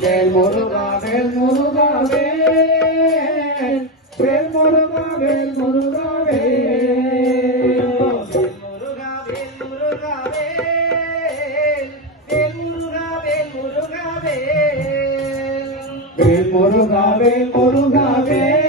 வேல் முருகா வேல் முருகா வேல் வேல் முருகா வேல் முருகா வேல் முருகா வேல் முருகா வேல் வேல் முருகா வேல் முருகா வேல் வேல் முருகா வேல் முருகா வேல்